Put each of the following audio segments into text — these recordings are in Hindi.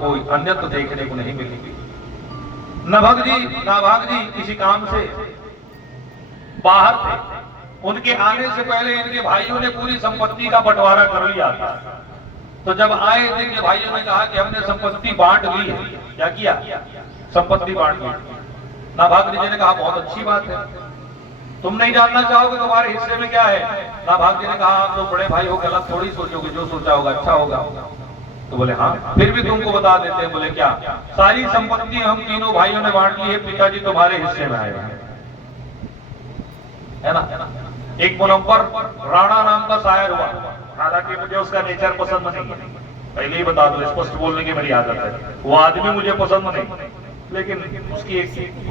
कोई अन्यत्र देखने को नहीं मिलेगी। नाभाग जी किसी काम से बाहर थे, उनके आने से पहले इनके भाइयों ने पूरी संपत्ति का बंटवारा कर लिया था। तो जब आए थे इनके भाइयों ने कहा कि हमने संपत्ति बांट ली है। क्या किया? संपत्ति बांट ली। नाभाग जी ने कहा बहुत अच्छी बात है, तुम नहीं जानना चाहोगे तुम्हारे हिस्से में क्या है? नाभाग जी ने कहा आप तो बड़े भाई हो, गलत थोड़ी सोचोगे, जो सोचा होगा अच्छा होगा। तो बोले हाँ, फिर भी तुमको बता देते हैं। बोले क्या? सारी संपत्ति हम तीनों भाइयों ने बांट ली है, पिताजी तुम्हारे हिस्से में आए है ना। एक मुनव्वर राणा नाम का शायर हुआ, हालांकि मुझे उसका नेचर पसंद नहीं है, पहले ही बता दो, स्पष्ट बोलने की मेरी आदत है। वो आदमी मुझे पसंद नहीं, लेकिन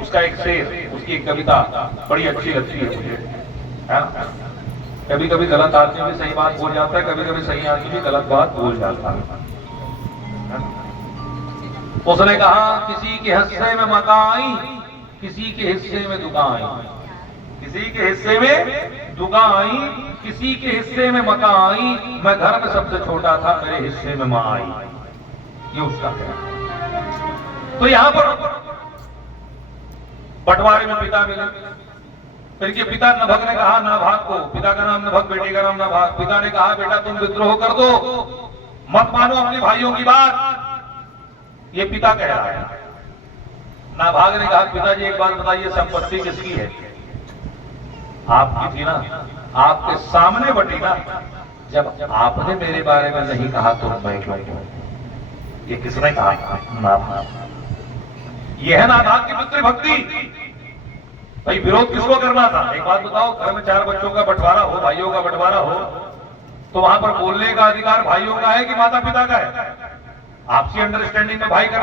उसका एक शेर, उसकी एक कविता बड़ी अच्छी लगती है मुझे, है ना। कभी कभी गलत आदमी भी सही बात बोल जाता है, कभी कभी सही आदमी भी गलत बात बोल जाता है। उसने कहा किसी के हिस्से में मकान, किसी के हिस्से में दुकान, किसी के हिस्से में दुकान, किसी के हिस्से में मकान, मैं घर में सबसे छोटा था, मेरे हिस्से में मां आई। ये उसका है। तो यहां पर बंटवारे में पिता मिले। फिर के पिता नभग ने कहा नाभाग को, पिता का नाम नभग, बेटे का नाम नाभाग। पिता ने कहा बेटा तुम विद्रोह कर दो, मत मानो अपने भाइयों की बात। ये पिता कह रहा है। नाभाग ने कहा पिताजी एक बात बताइए, संपत्ति किसकी है? आपकी थी ना, आपके सामने बटी ना। जब आपने मेरे बारे में नहीं कहा तो मैं क्यों कहूं? ये किसने कहा? नाभाग। ये है नाभाग की पुत्र भक्ति। भाई विरोध किसको करना था? एक बात बताओ, घर में 4 बच्चों का बंटवारा हो, भाइयों का बंटवारा हो, तो वहां पर बोलने का अधिकार भाइयों का है कि माता पिता का है? आपसी अंडरस्टैंडिंग में भाई का